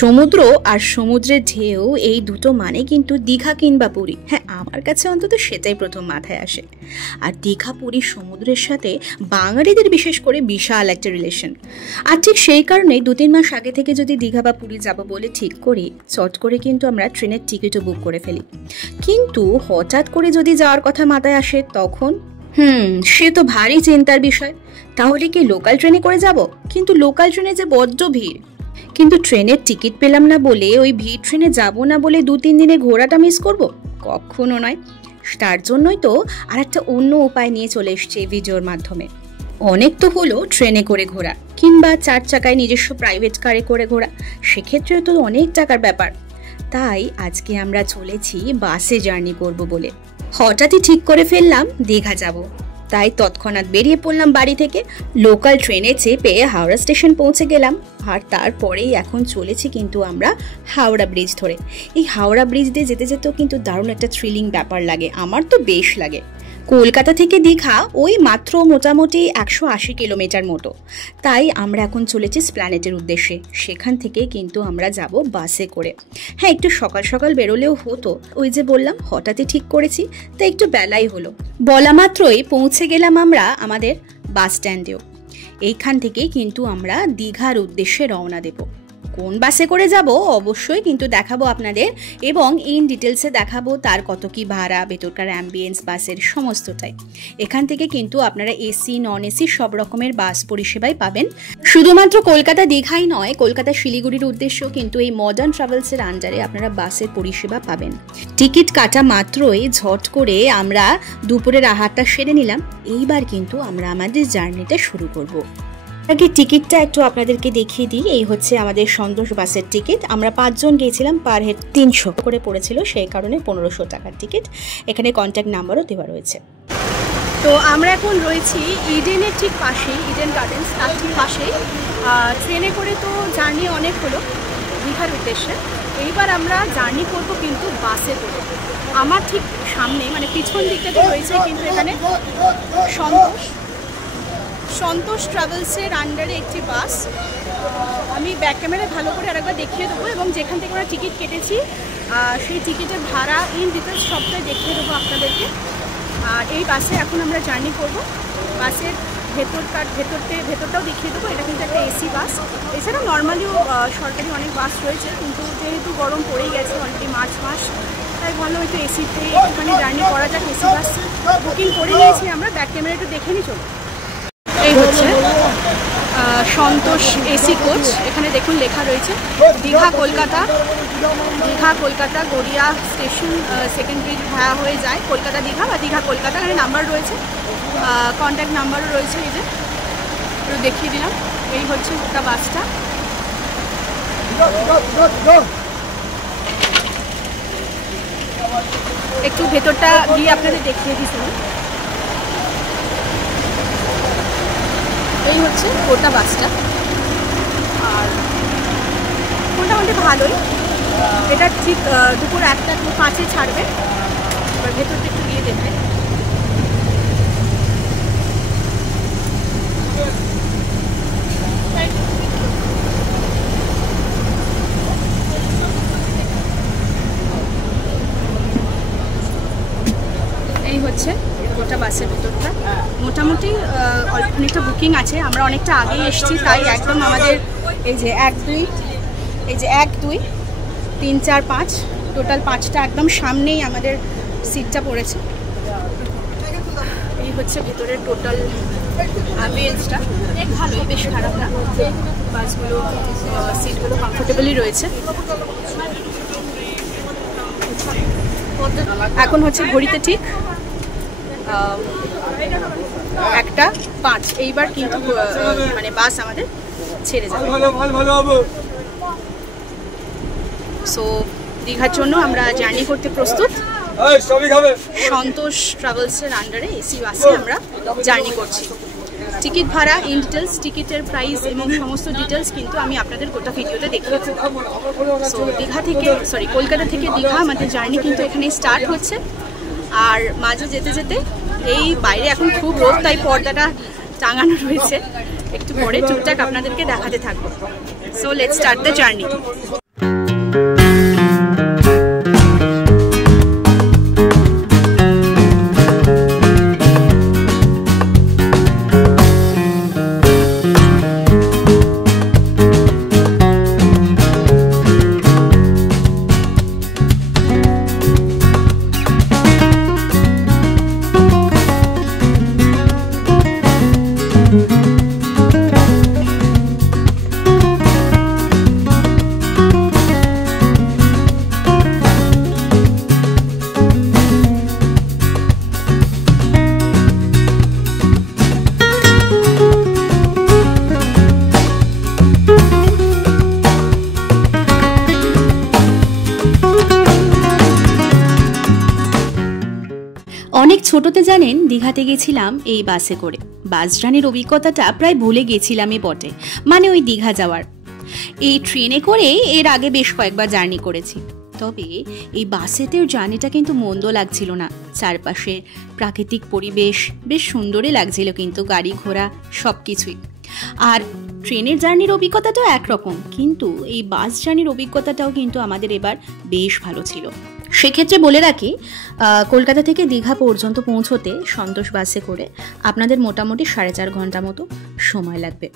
সমুদ্র আর সমুদ্রের ঢেউ এই দুটো মানে কিন্তু দীঘা কিংবা পুরী। হ্যাঁ, আমার কাছে অন্তত সেটাই প্রথম মাথায় আসে। আর দীঘা পুরী সমুদ্রের সাথে বাঙালিদের বিশেষ করে বিশাল একটা রিলেশন। আর ঠিক সেই কারণেই 2-3 মাস আগে থেকে যদি দীঘা বা পুরী যাব বলে ঠিক করি, চট করে কিন্তু আমরা ট্রেনের টিকিটও বুক করে ফেলি। কিন্তু হঠাৎ করে যদি যাওয়ার কথা মাথায় আসে তখন সে তো ভারী চিন্তার বিষয়। তাহলে কি লোকাল ট্রেনে করে যাব? কিন্তু লোকাল ট্রেনে যে বড্ড ভিড়, কিন্তু ট্রেনের টিকিট পেলাম না বলে ওই ভিড় ট্রেনে যাব না বলে 2-3 দিনে ঘোরাটা মিস করব? কখনো নয়। তার জন্যই তো আর একটা অন্য উপায় নিয়ে চলে এসছে ভিডিওর মাধ্যমে। অনেক তো হলো ট্রেনে করে ঘোরা কিংবা 4 চাকায় নিজস্ব প্রাইভেট কারে করে ঘোরা, সেক্ষেত্রে তো অনেক টাকার ব্যাপার। তাই আজকে আমরা চলেছি বাসে জার্নি করব বলে। হঠাৎই ঠিক করে ফেললাম দীঘা যাব। তাই তৎক্ষণাৎ বেরিয়ে পড়লাম বাড়ি থেকে। লোকাল ট্রেনে চেপে হাওড়া স্টেশন পৌঁছে গেলাম। আর তারপরেই এখন চলেছি কিন্তু আমরা হাওড়া ব্রিজ ধরে। এই হাওড়া ব্রিজ দিয়ে যেতে যেতেও কিন্তু দারুণ একটা থ্রিলিং ব্যাপার লাগে, আমার তো বেশ লাগে। কলকাতা থেকে দীঘা ওই মাত্র মোটামুটি 180 কিলোমিটার মতো। তাই আমরা এখন চলেছি স্প্ল্যানেটের উদ্দেশ্যে। সেখান থেকে কিন্তু আমরা যাব বাসে করে। হ্যাঁ, একটু সকাল সকাল বেরোলেও হতো, ওই যে বললাম হঠাৎই ঠিক করেছি, তাই একটু বেলাই হলো। বলা মাত্রই পৌঁছে গেলাম আমরা আমাদের বাস স্ট্যান্ডেও। এইখান থেকেই কিন্তু আমরা দীঘার উদ্দেশ্যে রওনা দেব। কোন বাসে করে যাব অবশ্যই কিন্তু দেখাবো আপনাদের, এবং ইন ডিটেলসে দেখাবো তার কত কি ভাড়া, ভেতরকার অ্যাম্বিয়েন্স, বাসের সমস্তটাই। এখান থেকে কিন্তু আপনারা এসি নন এসি সব রকমের বাস পরিষেবাই পাবেন। শুধুমাত্র কলকাতা দীঘাই নয়, কলকাতা শিলিগুড়ির উদ্দেশ্যেও কিন্তু এই মডার্ন ট্রাভেলসের আন্ডারে আপনারা বাসের পরিষেবা পাবেন। টিকিট কাটা মাত্রই ঝট করে আমরা দুপুরের আহারটা সেরে নিলাম। এইবার কিন্তু আমরা আমাদের জার্নিটা শুরু করব। আগে টিকিটটা একটু আপনাদেরকে দেখিয়ে দিই। এই হচ্ছে আমাদের সন্তোষ বাসের টিকিট। আমরা 5 জন গিয়েছিলাম, পার হেড 300 করে পড়েছিল, সেই কারণে 1500 টাকার টিকিট। এখানে কন্ট্যাক্ট নাম্বারও দেওয়া রয়েছে। তো আমরা এখন রয়েছি ইডেনের ঠিক পাশেই, ইডেন গার্ডেন্স তার ঠিক পাশেই। ট্রেনে করে তো জার্নি অনেক হলো দীঘার উদ্দেশ্যে। এইবার আমরা জার্নি করবো কিন্তু বাসে করে। আমার ঠিক সামনে মানে পিছন দিকটাতে রয়েছে কিন্তু এখানে সন্তোষ ট্রাভেলসের আন্ডারে একটি বাস। আমি ব্যাক ক্যামেরায় ভালো করে আরেকবার দেখিয়ে দেবো, এবং যেখান থেকে আমরা টিকিট কেটেছি সেই টিকিটের ভাড়া ইন ডিটেলস সবটাই দেখিয়ে দেবো আপনাদেরকে। আর এই বাসে এখন আমরা জার্নি করব। বাসের ভেতরটাও দেখিয়ে দেবো। এটা কিন্তু একটা এসি বাস। এছাড়াও নর্মালিও সরকারি অনেক বাস রয়েছে, কিন্তু যেহেতু গরম পড়েই গেছে অলরেডি মার্চ মাস, তাই ভালো একটু এসিতে একটুখানি জার্নি করা যাক। এসি বাস বুকিং করে নিয়েছি আমরা। ব্যাক ক্যামেরা একটু দেখে নিই, চলো। এই হচ্ছে সন্তোষ এসি কোচ। এখানে দেখুন লেখা রয়েছে Digha Kolkata Garia station second bridge via হয়ে যায় কলকাতা দীঘা বা দীঘা কলকাতা। এখানে নাম্বার রয়েছে, কন্ট্যাক্ট নাম্বারও রয়েছে। এই যে একটু দেখিয়ে দিলাম। এই হচ্ছে গোটা বাসটা। একটু ভেতরটা গিয়ে আপনাদের দেখিয়ে দিয়েছিলাম। এই হচ্ছে গোটা বাসটা। আর মোটামুটি ভালোই। এটা ঠিক দুপুর 1:05 ছাড়বে। এবার ভেতরটা একটু গিয়ে দেখবে। এই হচ্ছে গোটা বাসের ভেতরটা। মোটামুটি অনেকটা বুকিং আছে, আমরা অনেকটা আগেই এসেছি, তাই একদম আমাদের এই যে 1 2 3 4 5 টোটাল 5টা একদম সামনেই আমাদের সিটটা পড়েছে। এই হচ্ছে ভেতরের টোটাল অ্যাম্বিয়েন্সটা। ভালোই, বেশ খারাপ না। বাসগুলো সিটগুলো কমফোর্টেবলই রয়েছে। এখন হচ্ছে ঘড়িতে ঠিক 1:05। এইবার কিন্তু মানে বাস আমাদের ছেড়ে যাবে। সো দীঘার জন্য আমরা জার্নি করতে প্রস্তুত। সন্তোষ ট্রাভেলসের আন্ডারে এসি বাসে আমরা জার্নি করছি। টিকিট ভাড়া ইন ডিটেলস, টিকিটের প্রাইস এবং সমস্ত ডিটেলস কিন্তু আমি আপনাদের গোটা ভিডিওতে দেখিয়েছি। সো কলকাতা থেকে দীঘা আমাদের জার্নি কিন্তু এখানে স্টার্ট হচ্ছে। আর মাঝে যেতে যেতে এই বাইরে এখন খুব রোদ, তাই পর্দাটা টাঙানো রয়েছে। একটু পরে টুকটাক আপনাদেরকে দেখাতে থাকবো। So let's start the journey. ছোটতে জানেন দীঘাতে গেছিলাম এই বাসে করে। বাস জার্নির অভিজ্ঞতাটা প্রায় ভুলে গেছিলামই বটে, মানে ওই দীঘা যাওয়ার। এই ট্রেনে করে এর আগে বেশ কয়েকবার জার্নি করেছি, তবে এই বাসেতেও জার্নিটা কিন্তু মন্দ লাগছিল না। চারপাশে প্রাকৃতিক পরিবেশ বেশ সুন্দরই লাগছিল, কিন্তু গাড়ি ঘোড়া সব কিছুই। আর ট্রেনের জার্নির অভিজ্ঞতাটাও একরকম, কিন্তু এই বাস জার্নির অভিজ্ঞতাটাও কিন্তু আমাদের এবার বেশ ভালো ছিল। সেক্ষেত্রে বলে রাখি, কলকাতা থেকে দীঘা পর্যন্ত পৌঁছতে সন্তোষ বাসে করে আপনাদের মোটামুটি 4.5 ঘন্টা মতো সময় লাগবে।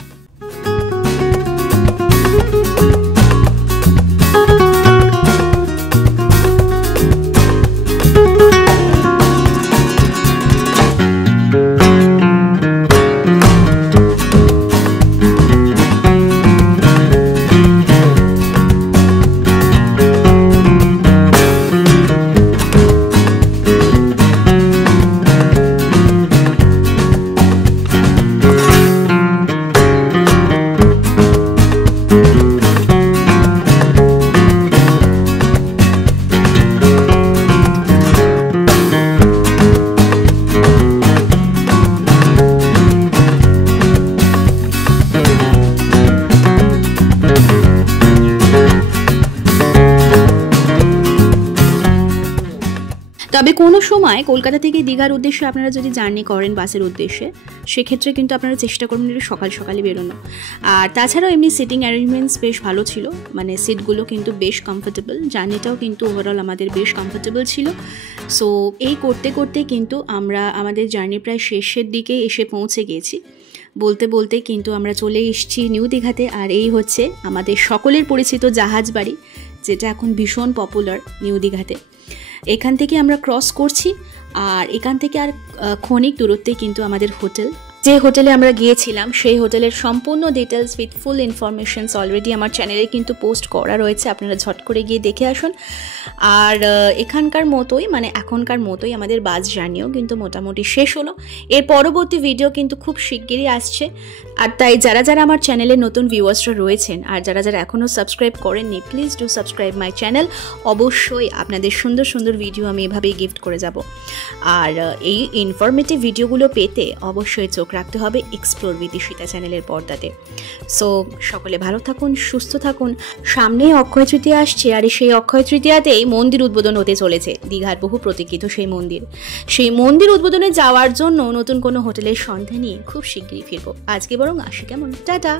তবে কোনো সময় কলকাতা থেকে দীঘার উদ্দেশ্যে আপনারা যদি জার্নি করেন বাসের উদ্দেশ্যে, সেক্ষেত্রে কিন্তু আপনারা চেষ্টা করবেন একটু সকাল সকালে বেরোনো। আর তাছাড়াও এমনি সিটিং অ্যারেঞ্জমেন্টস বেশ ভালো ছিল, মানে সিটগুলো কিন্তু বেশ কমফোর্টেবল, জার্নিটাও কিন্তু ওভারঅল আমাদের বেশ কমফোর্টেবল ছিল। সো এই করতে করতে কিন্তু আমরা আমাদের জার্নি প্রায় শেষের দিকে এসে পৌঁছে গিয়েছি। বলতে বলতে কিন্তু আমরা চলে এসেছি নিউ দীঘাতে। আর এই হচ্ছে আমাদের সকলের পরিচিত জাহাজ বাড়ি, যেটা এখন ভীষণ পপুলার নিউ দীঘাতে। এখান থেকে আমরা ক্রস করছি, আর এখান থেকে আর ক্ষণিক দূরত্বে কিন্তু আমাদের হোটেল। যে হোটেলে আমরা গিয়েছিলাম সেই হোটেলের সম্পূর্ণ details with full informations already আমার চ্যানেলে কিন্তু পোস্ট করা রয়েছে, আপনারা ঝট করে গিয়ে দেখে আসুন। আর এখানকার মতোই, মানে এখনকার মতোই আমাদের বাস জার্নিও কিন্তু মোটামুটি শেষ হলো। এর পরবর্তী ভিডিও কিন্তু খুব শিগগিরই আসছে। আর তাই যারা যারা আমার চ্যানেলে নতুন ভিউয়ার্সরা রয়েছেন আর যারা যারা এখনও সাবস্ক্রাইব করেননি, please do subscribe my channel. অবশ্যই আপনাদের সুন্দর সুন্দর ভিডিও আমি এভাবেই গিফট করে যাব। আর এই ইনফরমেটিভ ভিডিওগুলো পেতে অবশ্যই চোখ রাখতে হবে এক্সপ্লোর উইথ ঈশিতা চ্যানেলের পর্দাতে। সো সকলে ভালো থাকুন, সুস্থ থাকুন। সামনেই অক্ষয় তৃতীয়া আসছে, আর সেই অক্ষয় তৃতীয়াতেই মন্দির উদ্বোধন হতে চলেছে, দীঘার বহু প্রতীক্ষিত সেই মন্দির। সেই মন্দির উদ্বোধনে যাওয়ার জন্য নতুন কোনো হোটেলের সন্ধান নিয়ে খুব শিগগিরই ফিরবো। আজকে বরং আসি, কেমন? টাটা।